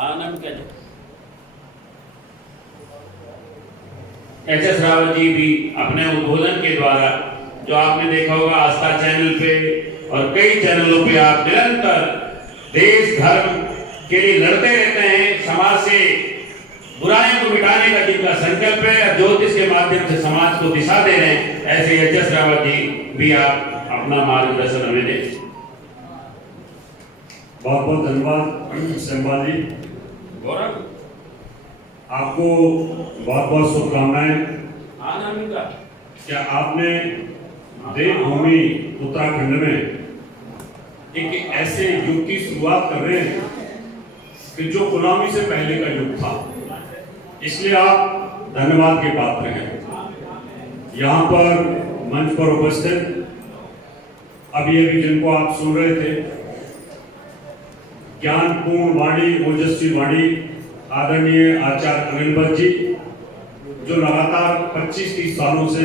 आनंद क्या एच.एस. रावत जी भी अपने उद्बोधन के द्वारा, जो आपने देखा होगा आस्था चैनल पे और कई चैनलों पे, आप निरंतर देश धर्म के लिए लड़ते रहते हैं, समाज से बुराइयों को मिटाने का जिनका संकल्प है, ज्योतिष के माध्यम से समाज को दिशा दे रहे हैं, ऐसे एच.एस. रावत जी भी आप अपना मार्गदर्शन हमें दें। बहुत बहुत धन्यवाद सेमपाल जी, गौरव आपको बहुत बहुत शुभकामनाएं। क्या आपने देवभूमि उत्तराखंड में एक ऐसे युग की शुरुआत कर रहे हैं कि जो गुलामी से पहले का युग था, इसलिए आप धन्यवाद के पात्र हैं। यहाँ पर मंच पर उपस्थित अभी जिनको आप सुन रहे थे, ज्ञानपूर्ण वाणी, ओजस्वी वाणी आदरणीय आचार्य अनिल भट्ट जी, जो लगातार 25-30 सालों से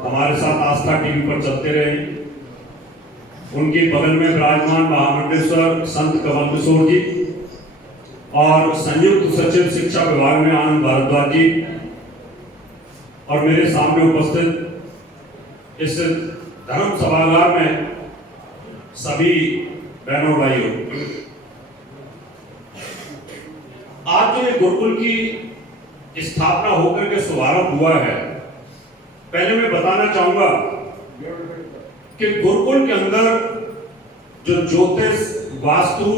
हमारे साथ आस्था टीवी पर चलते रहे। उनके बगल में विराजमान महामंडलेश्वर संत कमल किशोर जी और संयुक्त सचिव शिक्षा विभाग में आनंद भारद्वाज जी, और मेरे सामने उपस्थित इस धर्म सभागार में सभी बहनों भाइयों, आज जो गुरुकुल की स्थापना होकर के शुभारंभ हुआ है, पहले मैं बताना चाहूंगा कि गुरुकुल के अंदर जो ज्योतिष, वास्तु,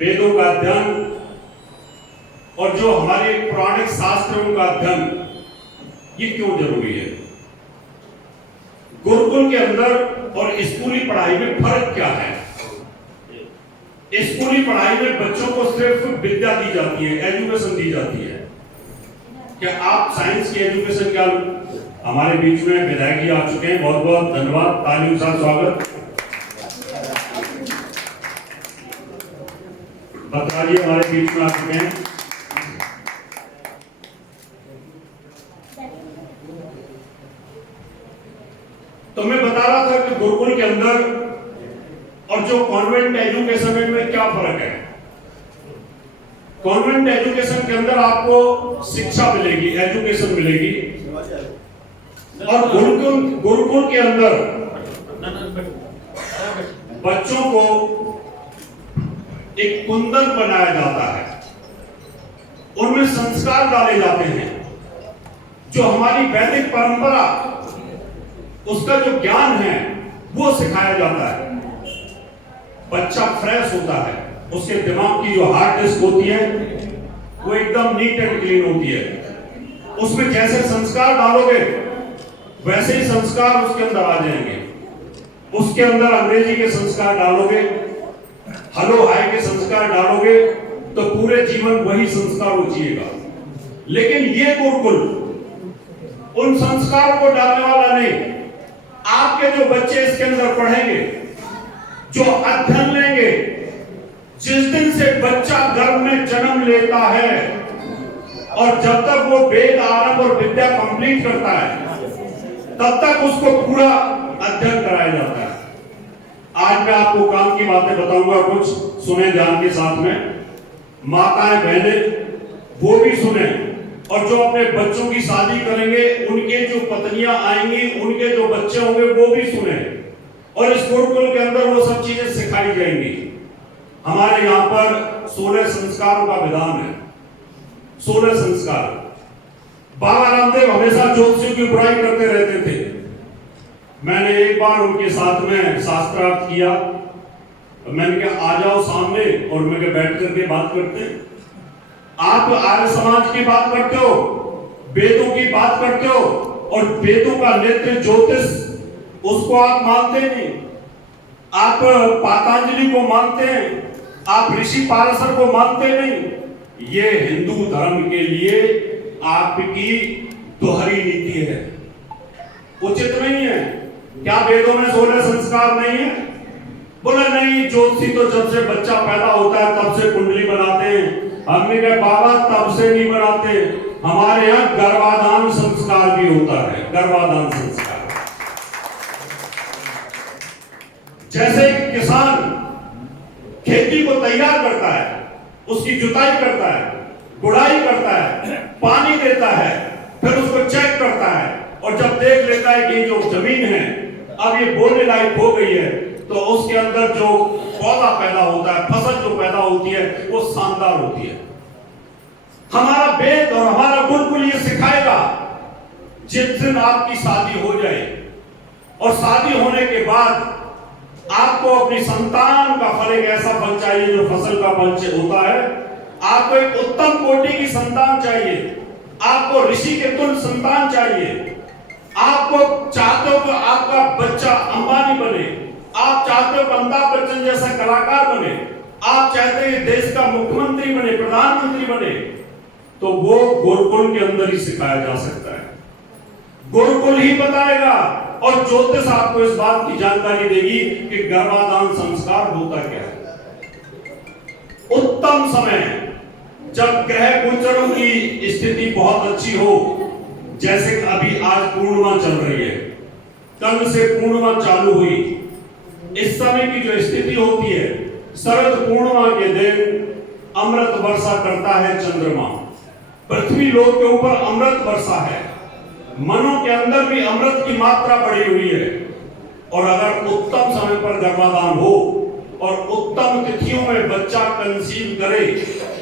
वेदों का अध्ययन और जो हमारे पौराणिक शास्त्रों का अध्ययन, ये क्यों जरूरी है? गुरुकुल के अंदर और स्कूली पढ़ाई में फर्क क्या है? स्कूली पढ़ाई में बच्चों को सिर्फ विद्या दी जाती है, एजुकेशन दी जाती है। क्या आप साइंस की एजुकेशन क्या? हमारे बीच में विधायक जी आ चुके हैं, बहुत बहुत धन्यवाद, तालियों के साथ स्वागत। बत्रा जी हमारे बीच में आ चुके हैं। तो मैं बता रहा था कि गुरुकुल के अंदर और जो कॉन्वेंट एजुकेशन में क्या फर्क है। कॉन्वेंट एजुकेशन के अंदर आपको शिक्षा मिलेगी, एजुकेशन मिलेगी, और गुरुकुल के अंदर बच्चों को एक कुंदन बनाया जाता है, उनमें संस्कार डाले जाते हैं, जो हमारी वैदिक परंपरा, उसका जो ज्ञान है वो सिखाया जाता है। बच्चा फ्रेश होता है, उसके दिमाग की जो हार्ड डिस्क होती है वो एकदम नीट एंड क्लीन होती है। उसमें जैसे संस्कार डालोगे वैसे ही संस्कार उसके अंदर आ जाएंगे। उसके अंदर अंग्रेजी के संस्कार डालोगे, हेलो हाय के संस्कार डालोगे, तो पूरे जीवन वही संस्कार उचिएगा। लेकिन ये गुरुकुल उन संस्कारों को डालने वाला नहीं। आपके जो बच्चे इसके अंदर पढ़ेंगे, जो अध्ययन लेंगे, जिस दिन से बच्चा गर्भ में जन्म लेता है और जब तक वो वेद, आरंभ और विद्या कंप्लीट करता है, तब तक उसको पूरा अध्ययन कराया जाता है। आज मैं आपको काम की बातें बताऊंगा, कुछ सुने ध्यान के साथ में। माताएं, बहनें वो भी सुने, और जो अपने बच्चों की शादी करेंगे, उनके जो पत्नियां आएंगी, उनके जो बच्चे होंगे वो भी सुने, और इस गुरुकुल के अंदर वो सब चीजें सिखाई जाएंगी। हमारे यहाँ पर 16 संस्कारों का विधान है, 16 संस्कार। बाबा रामदेव हमेशा ज्योतिषियों की बुराई करते रहते थे। मैंने एक बार उनके साथ में शास्त्रार्थ किया, मैंने कहा आ जाओ सामने, और मैं बैठ करके बात करते हैं। आप आर्य समाज की बात करते हो, वेदों की बात करते हो, और वेदों का नेत्र ज्योतिष, उसको आप मानते नहीं। आप पातंजलि को मानते हैं, आप ऋषि पारशर को मानते नहीं। ये हिंदू धर्म के लिए आपकी दोहरी नीति है, उचित नहीं है। क्या वेदों में 16 संस्कार नहीं है? बोले नहीं, ज्योतिषी तो जब से बच्चा पैदा होता है तब से कुंडली बनाते हैं। हमने कहा बाबा तब से नहीं बनाते, हमारे यहाँ गर्भाधान संस्कार भी होता है, गर्भाधान संस्कार। जैसे किसान खेती को तैयार करता है, उसकी जुताई करता है, गुड़ाई करता है, पानी देता है, फिर उसको चेक करता है, और जब देख लेता है कि जो जमीन है अब ये बोने लायक हो गई है, तो उसके अंदर जो पौधा पैदा होता है, फसल जो पैदा होती है, वो शानदार होती है। हमारा वेद और हमारा गुरुकुल ये सिखाएगा, जिस दिन आपकी शादी हो जाए और शादी होने के बाद आपको अपनी संतान का फल, एक ऐसा फल चाहिए जो फसल का फल होता है। आपको एक उत्तम कोटि की संतान चाहिए, आपको ऋषि के तुल्य संतान चाहिए। आपको चाहते हो कि आपका बच्चा अंबानी बने, आप चाहते हो कि अमिताभ बच्चन जैसा कलाकार बने, आप चाहते हैं देश का मुख्यमंत्री बने, प्रधानमंत्री बने, तो वो गुरुकुल के अंदर ही सिखाया जा सकता है। गुरुकुल ही बताएगा, और ज्योतिष आपको इस बात की जानकारी देगी कि गर्भाधान संस्कार होता क्या है। उत्तम समय, जब ग्रह गोचरों की स्थिति बहुत अच्छी हो, जैसे अभी आज पूर्णिमा चल रही है, कल से पूर्णिमा चालू हुई, इस समय की जो स्थिति होती है, शरद पूर्णिमा के दिन अमृत वर्षा करता है चंद्रमा, पृथ्वी लोक के ऊपर अमृत वर्षा है, मनों के अंदर भी अमृत की मात्रा बढ़ी हुई है। और अगर उत्तम समय पर गर्भाधान हो और उत्तम तिथियों में बच्चा कंसीव करे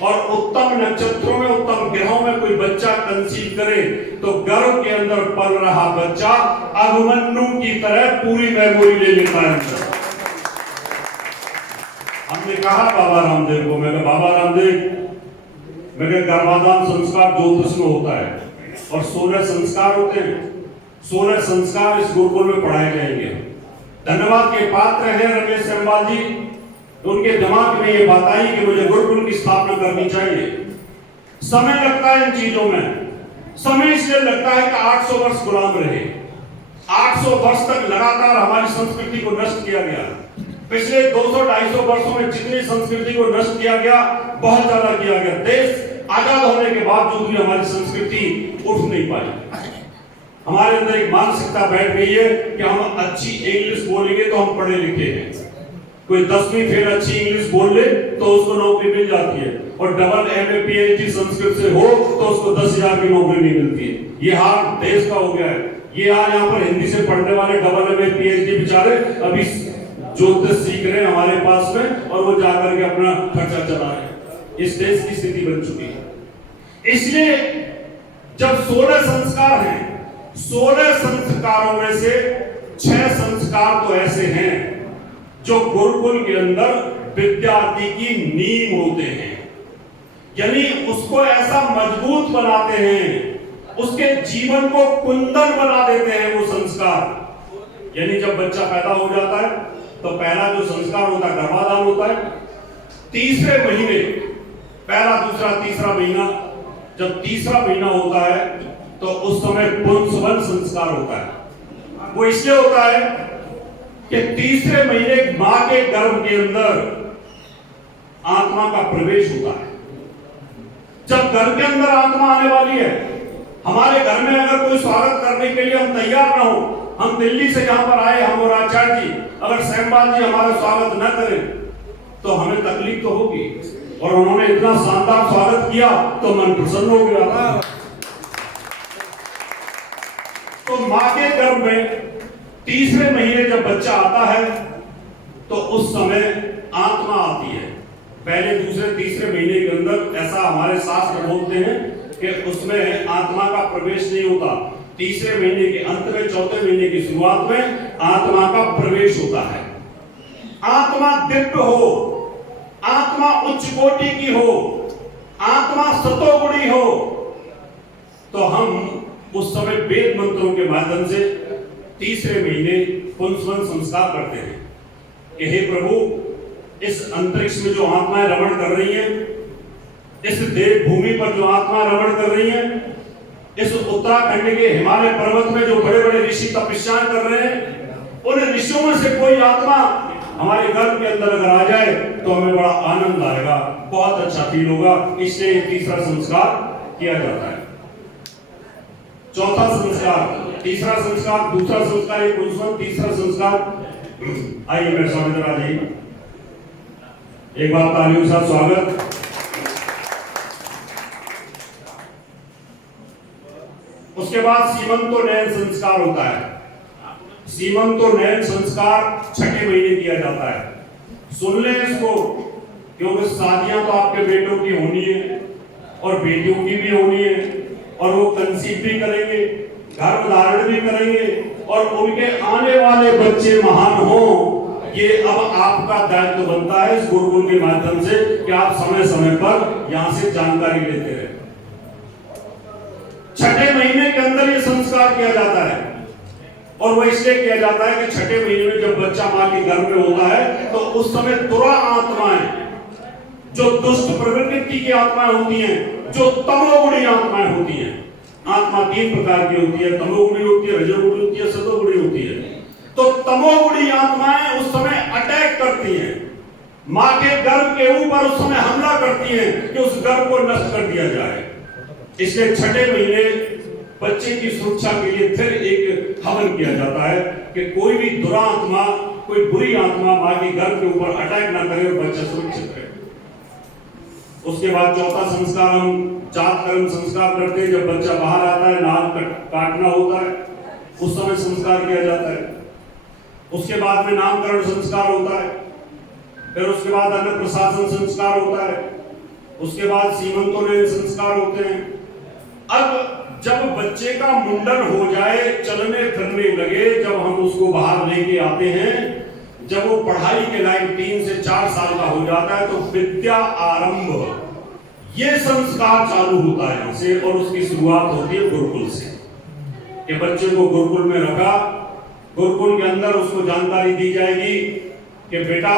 और उत्तम नक्षत्रों में, उत्तम ग्रहों में कोई बच्चा कंसीव करे, तो गर्भ के अंदर पल रहा बच्चा अभिमन्यु की तरह पूरी मेमोरी ले लेता है। हमने कहा बाबा रामदेव को, मैं कहा बाबा रामदेव, मैं गर्भाधान संस्कार ज्योतिष में होता है और 16 संस्कार होते हैं। 16 संस्कार इस गुरुकुल में पढ़ाए जाएंगे। धन्यवाद के पात्र हैं रमेश सेमवाल जी, उनके दिमाग में ये बात आई कि मुझे गुरुकुल की स्थापना करनी चाहिए। समय लगता है इन चीजों में, समय इसलिए लगता है कि 800 वर्ष गुलाम रहे, 800 वर्ष तक लगातार हमारी संस्कृति को नष्ट किया गया। पिछले 200-250 वर्षों में जितनी संस्कृति को नष्ट किया गया, बहुत ज्यादा किया गया। देश आजाद होने के बावजूद भी हमारी संस्कृति उठ नहीं पाई। हमारे अंदर एक मानसिकता बैठ गई है कि हम अच्छी इंग्लिश बोलेंगे तो हम पढ़े लिखे हैं। कोई 10वीं फेल अच्छी इंग्लिश बोल ले तो उसको नौकरी मिल जाती है, और डबल MA PhD संस्कृत से हो तो उसको 10,000 की नौकरी नहीं मिलती है। ये हाल देश का हो गया है। ये आज यहाँ पर हिंदी से पढ़ने वाले डबल MA PhD बेचारे अभी ज्योतिष सीख रहे हैं हमारे पास में, और वो जाकर के अपना खर्चा चला रहे हैं। इस देश की स्थिति बन चुकी है। इसलिए जब 16 संस्कार हैं, 16 संस्कारों में से 6 संस्कार तो ऐसे हैं जो गुरुकुल के अंदर विद्यार्थी की नींव होते हैं, यानी उसको ऐसा मजबूत बनाते हैं, उसके जीवन को कुंदन बना देते हैं वो संस्कार। यानी जब बच्चा पैदा हो जाता है तो पहला जो संस्कार होता है गर्भाधान होता है। तीसरे महीने, पहला दूसरा तीसरा महीना, जब तीसरा महीना होता है तो उस समय पुंसवन संस्कार होता है। वो इसलिए होता है कि तीसरे महीने मां के गर्भ के अंदर आत्मा का प्रवेश होता है। जब घर के अंदर आत्मा आने वाली है, हमारे घर में अगर कोई स्वागत करने के लिए हम तैयार ना हो, हम दिल्ली से यहाँ पर आए, हम और आचार्य जी, अगर सेमवाल जी हमारा स्वागत न करें तो हमें तकलीफ तो होगी। और उन्होंने इतना शानदार स्वागत किया तो मन प्रसन्न हो गया था। तो मां के गर्भ में तीसरे महीने जब बच्चा आता है तो उस समय आत्मा आती है। पहले दूसरे तीसरे महीने के अंदर ऐसा हमारे शास्त्र बोलते हैं कि उसमें आत्मा का प्रवेश नहीं होता। तीसरे महीने के अंत में, चौथे महीने की शुरुआत में आत्मा का प्रवेश होता है। आत्मा दिव्य हो, आत्मा उच्च कोटि की हो, आत्मा सतोगुणी हो, तो हम उस समय वेद मंत्रों के माध्यम से तीसरे महीने पुंसवन संस्कार करते हैं कि हे प्रभु, इस अंतरिक्ष में जो आत्माएं रमण कर रही हैं, इस देव भूमि पर जो आत्मा रमण कर रही हैं, इस उत्तराखंड के हिमालय पर्वत में जो बड़े बड़े ऋषि तपस्या कर रहे हैं, उन ऋषियों में से कोई आत्मा हमारे घर के अंदर अगर आ जाए तो हमें बड़ा आनंद आएगा, बहुत अच्छा फील होगा। इसलिए तीसरा संस्कार किया जाता है। चौथा संस्कार, तीसरा संस्कार, दूसरा संस्कार एक पुंसवन, तीसरा संस्कार। आइए मेरे स्वामी जी, एक बार तालियों के साथ स्वागत। उसके बाद सीमंतोन्नयन संस्कार होता है। सीमंतोन्नयन संस्कार 6ठे महीने किया जाता है। सुन लें इसको, क्योंकि शादियां तो आपके बेटों की होनी है और बेटियों की भी होनी है, और वो कंसीव भी करेंगे, गर्भ धारण भी करेंगे, और उनके आने वाले बच्चे महान हों। ये अब आपका दायित्व बनता है इस गुरुकुल के माध्यम से कि आप समय समय पर यहां से जानकारी लेते रहे। 6ठे महीने के अंदर ये संस्कार किया जाता है, और वो इसलिए किया जाता है कि 6ठे महीने में जब बच्चा मां के गर्भ में होता है तो उस समय दुरा आत्माएं, जो दुष्ट प्रवृत्ति की आत्माएं होती हैं, जो तमोगुणी आत्माएं होती हैं, आत्मा 3 प्रकार की होती है, तमोगुणी होती है, रजोगुणी होती है, सतोगुणी होती है। तो तमोगुणी आत्माएं उस समय अटैक करती हैं, मां के गर्भ के ऊपर उस समय हमला करती हैं कि उस गर्भ को नष्ट कर दिया जाए। इसलिए 6ठे महीने बच्चे की सुरक्षा के लिए फिर एक हवन किया जाता है कि कोई भी दुरात्मा, कोई बुरी आत्मा मां के गर्भ के ऊपर अटैक ना करे और बच्चा सुरक्षित रहे। उसके बाद चौथा संस्कार हम जात कर्म संस्कार करते हैं। जब बच्चा बाहर आता है, नाक काटना होता है, उस समय संस्कार किया जाता है। उसके बाद में नामकरण संस्कार होता है, फिर उसके बाद अन्न प्रशासन संस्कार होता है, उसके बाद सीमंतोन्नयन संस्कार होते हैं। अब जब बच्चे का मुंडन हो जाए, चलने फिरने लगे, जब हम उसको बाहर लेके आते हैं, जब वो पढ़ाई के लायक 3 से 4 साल का हो जाता है, तो विद्या आरंभ, ये संस्कार चालू होता है यहां से, और उसकी शुरुआत होती है गुरुकुल से। कि बच्चे को गुरुकुल में रखा, गुरुकुल के अंदर उसको जानकारी दी जाएगी कि बेटा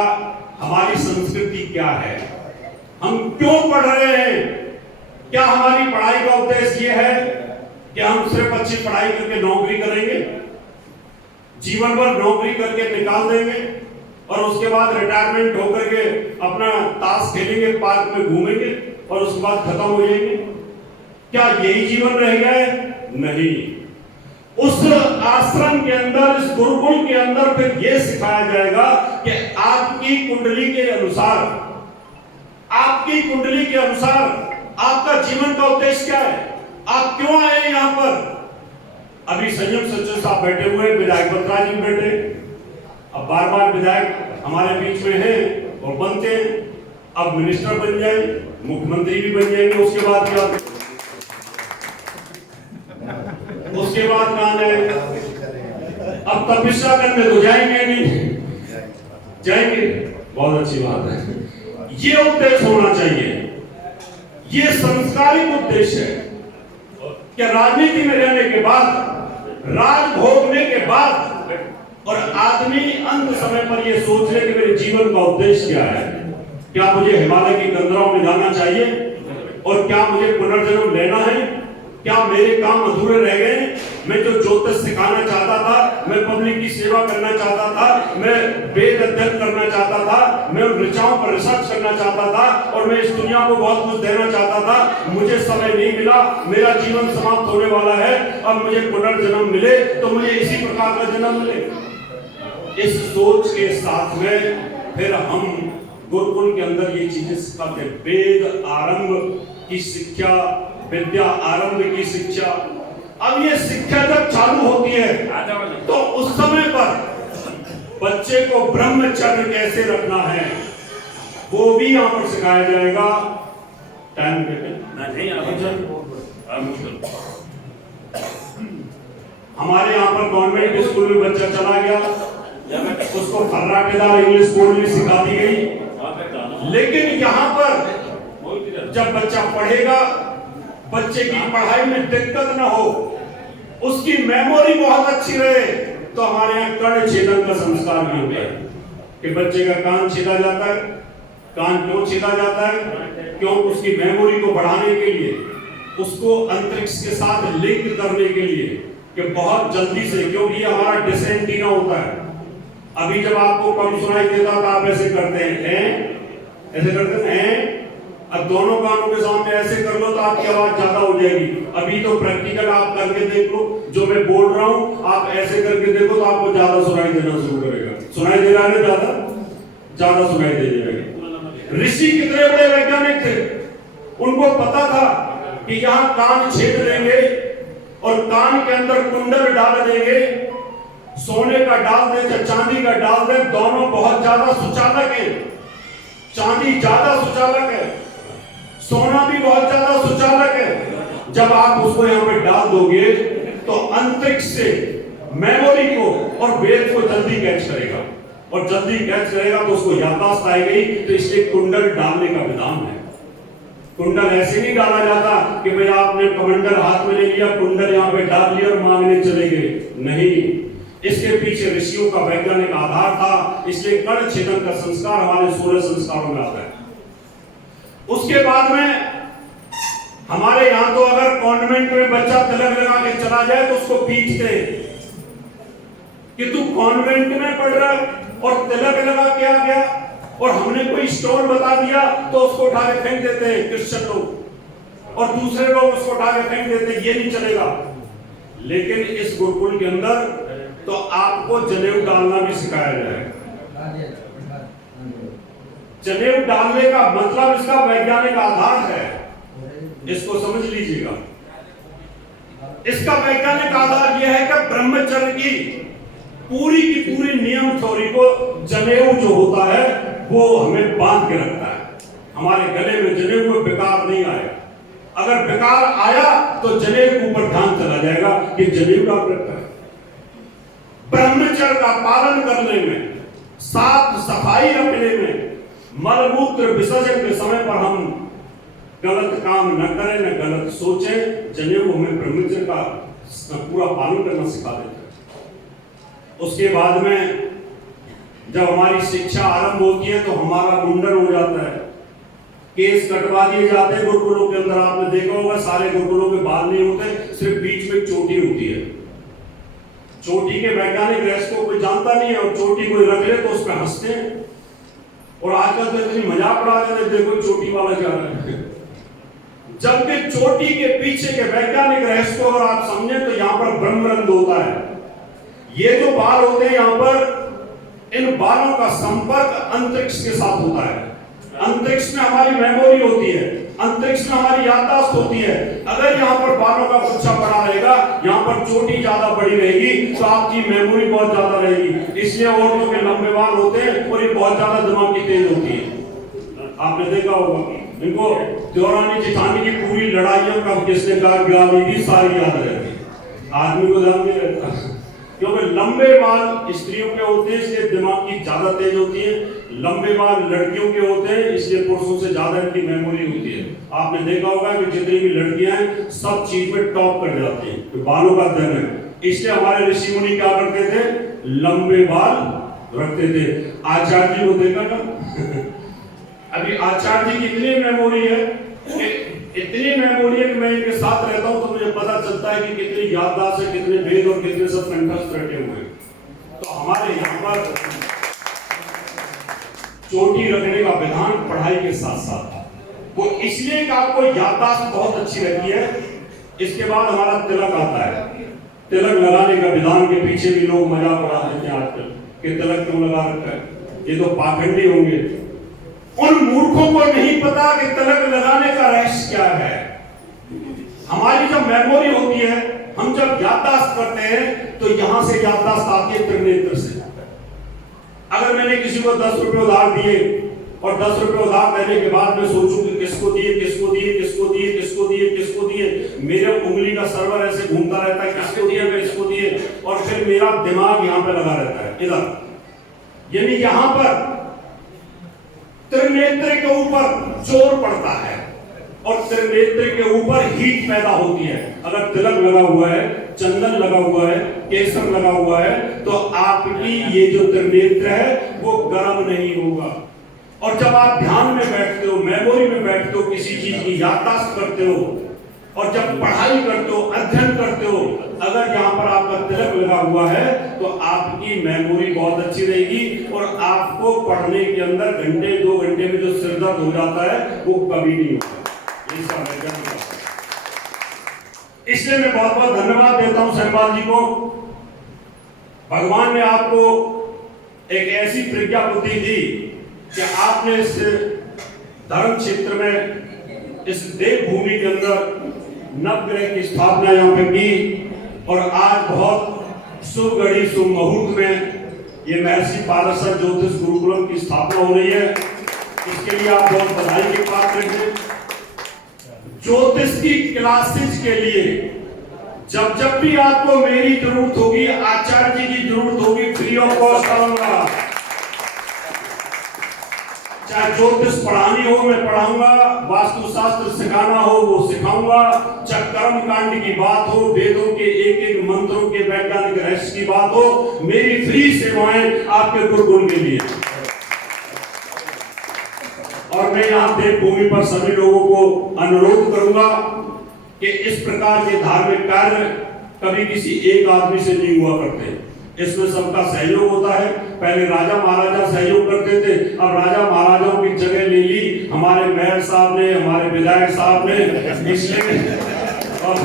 हमारी संस्कृति क्या है, हम क्यों पढ़ रहे हैं, क्या हमारी पढ़ाई का उद्देश्य ये है कि हम सिर्फ अच्छी पढ़ाई करके नौकरी करेंगे, जीवन भर नौकरी करके निकाल देंगे, और उसके बाद रिटायरमेंट होकर के अपना ताश खेलेंगे, पार्क में घूमेंगे, और उसके बाद खत्म हो जाएंगे? क्या यही जीवन रह गया है? नहीं। उस आश्रम के अंदर, इस गुरुकुल के अंदर फिर यह सिखाया जाएगा कि आपकी कुंडली के अनुसार, आपकी कुंडली के अनुसार आपका जीवन का उद्देश्य क्या है, आप क्यों आए यहां पर। अभी संयम सचिव साहब बैठे हुए, विधायक बत्रा जी बैठे, अब बार बार विधायक हमारे बीच में हैं और बनते हैं, अब मिनिस्टर बन जाए, मुख्यमंत्री भी बन जाएंगे, उसके बाद क्या, उसके बाद कहां जाएंगे, अब तपस्या करने तो जाएंगे नहीं, जाएंगे, बहुत अच्छी बात है। ये उद्देश्य होना चाहिए, ये संस्कारिक उद्देश्य है कि राजनीति में रहने के बाद, राज भोगने के बाद, और आदमी अंत समय पर यह सोच ले कि मेरे जीवन का उद्देश्य क्या है, क्या मुझे हिमालय की कंदराओं में जाना चाहिए, और क्या मुझे पुनर्जन्म लेना है, क्या मेरे काम अधूरे रह गए, मैं जो ज्योतिष सिखाना चाहता था, मैं पब्लिक की सेवा करना चाहता था, मैं वेद अध्ययन करना चाहता था, मैं उन ऋचाओं पर रिसर्च करना चाहता था, और मैं इस दुनिया को बहुत कुछ देना चाहता था, मुझे समय नहीं मिला, मेरा जीवन समाप्त होने वाला है, अब मुझे पुनर्जन्म मिले तो मुझे इसी प्रकार का जन्म मिले। इस सोच के साथ में फिर हम गुरुकुल के अंदर ये चीजें सिखाते हैं। वेद आरंभ की शिक्षा, विद्या आरंभ की शिक्षा। अब ये शिक्षा जब चालू होती है तो उस समय पर बच्चे को ब्रह्मचर्य कैसे रखना है वो भी यहां पर सिखाया जाएगा। टाइम हमारे यहाँ पर गवर्नमेंट स्कूल में बच्चा चला गया, उसको फर्राटेदार इंग्लिश बोलनी सिखा दी गई, लेकिन यहाँ पर जब बच्चा पढ़ेगा, बच्चे की पढ़ाई में दिक्कत न हो, उसकी मेमोरी बहुत अच्छी रहे, तो हमारे यहाँ कर्ण छेदन का संस्कार भी होता है कि बच्चे का कान छेदा जाता है। कान क्यों छेदा जाता है? क्यों? उसकी मेमोरी को बढ़ाने के लिए, उसको अंतरिक्ष के साथ लिंक करने के लिए, कि बहुत जल्दी से, क्योंकि हमारा डिसेंटीना होता है। अभी जब आपको कम सुनाई देता तो आप ऐसे करते हैं, ऐसे करते हैं, अब दोनों कानों के सामने ऐसे कर लो तो आपकी आवाज ज्यादा हो जाएगी। अभी तो प्रैक्टिकल आप करके देख लो, जो मैं बोल रहा हूं आप ऐसे करके देखो तो आपको ज्यादा सुनाई देना शुरू करेगा। सुनाई दे रहा है ना? ज्यादा सुनाई दे जाएगा। ऋषि कितने बड़े वैज्ञानिक थे, उनको पता था कि यहाँ कान छेद लेंगे और कान के अंदर कुंडल डाल देंगे, सोने का डाल दे चाहे चांदी का डाल दे, दोनों बहुत ज्यादा सुचालक है। चांदी ज्यादा सुचालक है, सोना भी बहुत ज्यादा सुचालक है। जब आप उसको यहाँ पे डाल दोगे तो अंतरिक्ष से मेमोरी को और वेद को जल्दी कैच करेगा, और जल्दी कैच करेगा तो उसको याददाश्त आएगी। तो इसलिए कुंडल डालने का विधान है। कुंडल ऐसे नहीं डाला जाता कि भाई आपने कमंडल हाथ में ले लिया, कुंडल यहाँ पे डाल लिया और मांगने चले गए, नहीं। इसके पीछे ऋषियों का वैज्ञानिक आधार था। इसलिए कर्ण छेदन का संस्कार हमारे 16 संस्कारों में आता है। उसके बाद में हमारे यहाँ तो अगर कॉन्वेंट में बच्चा तिलक लगा के चला जाए तो उसको पीटते कि तू कॉन्वेंट में पढ़ रहा और तिलक लगा के आ गया, और हमने कोई स्टोन बता दिया तो उसको उठा के फेंक देते हैं क्रिश्चियन लोग, और दूसरे लोग उसको उठा के फेंक देते हैं, ये नहीं चलेगा। लेकिन इस गुरुकुल के अंदर तो आपको जनेऊ डालना भी सिखाया जाएगा। जनेऊ डालने का मतलब इसका वैज्ञानिक आधार है, इसको समझ लीजिएगा। इसका वैज्ञानिक आधार यह है कि ब्रह्मचर्य की पूरी नियम थ्योरी को जनेऊ जो होता है वो हमें बांध के रखता है। हमारे गले में जनेऊ में बेकार नहीं आया। अगर बेकार आया तो जनेऊ के ऊपर ध्यान चला जाएगा कि जनेऊ डाल रखता है। ब्रह्मचर्य का पालन करने में, साफ सफाई रखने में, मलमूत्र विसर्जन के समय पर हम गलत काम न करें, न गलत सोचें। जनेऊ हमें ब्रह्मचर्य का पूरा पालन करना सिखा देता है। उसके बाद में जब हमारी शिक्षा आरंभ होती है तो हमारा मुंडन हो जाता है, केस कटवा दिए जाते हैं गुरुकुलों के अंदर। आपने देखा होगा सारे गुरुकुलों के बाल नहीं होते, सिर्फ बीच में चोटी होती है। चोटी के वैज्ञानिक रहस्य को कोई जानता नहीं है, और चोटी कोई रख ले तो उस पर हंसते हैं। और आजकल तो इतनी मजाक उड़ा देते हैं, देखो चोटी वाला जा रहा है। जबकि चोटी के पीछे के वैज्ञानिक रहस्य को अगर आप समझें तो यहाँ पर ब्रह्मरंध्र होता है। ये जो बाल होते हैं यहाँ पर, इन बालों का संपर्क अंतरिक्ष के साथ होता है। अंतरिक्ष में हमारी मेमोरी होती है, अंतरिक्ष में हमारी याददाश्त होती है। अगर यहाँ पर बालों का गुच्छा पड़ा रहेगा, यहाँ पर चोटी ज्यादा बड़ी रहेगी तो आपकी मेमोरी बहुत ज्यादा रहेगी। इसलिए औरतों के लंबे बाल होते हैं और ये बहुत ज्यादा दिमाग की तेज होती है। आपने देखा होगा इनको देवरानी जेठानी की पूरी लड़ाइयों का किसने कहा भी सारी याद रहती है, आदमी को ध्यान नहीं रहता, क्योंकि लंबे बाल स्त्रियों के होते हैं इसलिए दिमाग की ज्यादा तेज होती है। लंबे बाल लड़कियों के होते हैं इसलिए पुरुषों से ज्यादा इनकी मेमोरी होती है। आपने देखा होगा कि जितनी भी लड़कियां हैं सब चीज में टॉप कर जाती हैं, तो बालों का धन है। इसलिए हमारे ऋषि मुनि क्या करते थे, लंबे बाल रखते थे। आचार्य जी को देखा था अभी आचार्य जी की इतनी मेमोरी है, इतनी मेमोरी है कि मैं इनके साथ रहता हूं तो मुझे पता चलता है कि कितनी याददाश्त है, कितने वेद और कितने सब कंठस्थ रखे हुए हैं। तो हमारे यहाँ पर चोटी रखने का विधान पढ़ाई के साथ साथ वो इसलिए कि आपको याददाश्त बहुत अच्छी रहती है। इसके बाद हमारा तिलक आता है। तिलक लगाने का विधान के पीछे भी लोग मजाक उड़ा देते हैं आजकल कि तिलक क्यों लगा रखा है, ये तो पाखंडी होंगे। उन मूर्खों को नहीं पता कि तिलक लगाने का रहस्य क्या है। हमारी जब मेमोरी होती है, हम जब याददाश्त करते हैं तो यहां से याददाश्त आती है त्रिनेत्र से। अगर मैंने किसी को 10 रुपए उधार दिए और 10 रुपए उधार देने के बाद मैं सोचूं कि किसको दिए किसको दिए किसको दिए किसको दिए किसको दिए, मेरे उंगली का सर्वर ऐसे घूमता रहता है किसको दिए किसको दिए, और फिर मेरा दिमाग यहां पे लगा रहता है इधर। यानी यहां पर त्रिनेत्र के ऊपर जोर पड़ता है और त्रिनेत्र के ऊपर हीट पैदा होती है। अगर तिलक लगा हुआ है, चंदन लगा हुआ है, केसर लगा हुआ है तो आपकी ये जो त्रिनेत्र है वो गर्म नहीं होगा। और जब आप ध्यान में बैठते हो, मेमोरी में बैठते हो, किसी चीज की याददाश्त करते हो और जब पढ़ाई करते हो, अध्ययन करते हो, अगर यहाँ पर आपका तिलक लगा हुआ है तो आपकी मेमोरी बहुत अच्छी रहेगी और आपको पढ़ने के अंदर घंटे 2 घंटे में जो सिर दर्द हो जाता है वो कभी नहीं होगा। इसलिए मैं बहुत बहुत धन्यवाद देता हूं सहपाल जी को। भगवान ने आपको एक ऐसी प्रज्ञा बुद्धि दी कि आपने इस धर्म क्षेत्र में, इस देव भूमि के अंदर नवग्रह की स्थापना यहाँ पे की। और आज बहुत शुभ घड़ी शुभ मुहूर्त में ये महर्षि पारसर ज्योतिष गुरुकुलम की स्थापना हो रही है। इसके लिए आप बहुत बधाई के पात्र हैं। ज्योतिष की क्लासेस के लिए जब भी आपको मेरी जरूरत होगी, आचार्य जी की जरूरत होगी, फ्री ऑफ कॉस्ट कराऊंगा। चाहे ज्योतिष पढ़ानी हो मैं पढ़ाऊंगा, वास्तुशास्त्र सिखाना हो वो सिखाऊंगा, चाहे कर्म कांड की बात हो, वेदों के एक एक मंत्रों के वैज्ञानिक रहस्य की बात हो, मेरी फ्री सेवाएं आपके गुरुकुल के लिए। और मैं यहाँ देवभूमि पर सभी लोगों को अनुरोध करूंगा कि इस प्रकार के धार्मिक कार्य कभी किसी एक आदमी से नहीं हुआ करते, इसमें सबका सहयोग होता है। पहले राजा महाराजा सहयोग करते थे, अब राजा महाराजाओं की जगह ले ली हमारे मेयर साहब ने, हमारे विधायक साहब ने। इसलिए और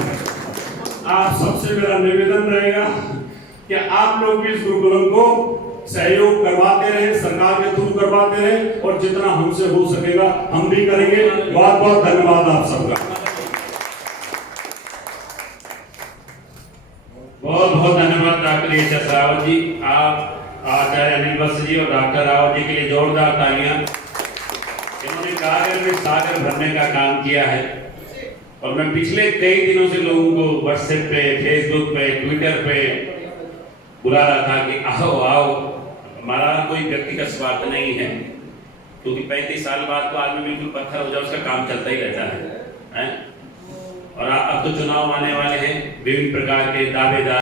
आप सबसे मेरा निवेदन रहेगा कि आप लोग भी इस गुरुकुलम को सहयोग करवाते रहे, सरकार के थ्रू करवाते रहे, और जितना हमसे हो सकेगा हम भी करेंगे। बहुत बहुत धन्यवाद आप सबका। बहुत बहुत धन्यवाद डॉक्टर एच.एस. रावत जी। आप आचार्य अनिल वत्स जी और डॉक्टर रावत जी के लिए जोरदार तालियां। इन्होंने कागज में सागर भरने का काम किया है, और मैं पिछले कई दिनों से लोगों को व्हाट्सएप पे, फेसबुक पे, ट्विटर पे बुला रहा था कि आओ आओ। हमारा कोई व्यक्तिगत स्वार्थ नहीं है, क्योंकि 35 साल बाद तो आदमी बिल्कुल पत्थर हो जाए, उसका काम चलता ही रहता है। और अब तो चुनाव आने वाले हैं, विभिन्न प्रकार के दावेदार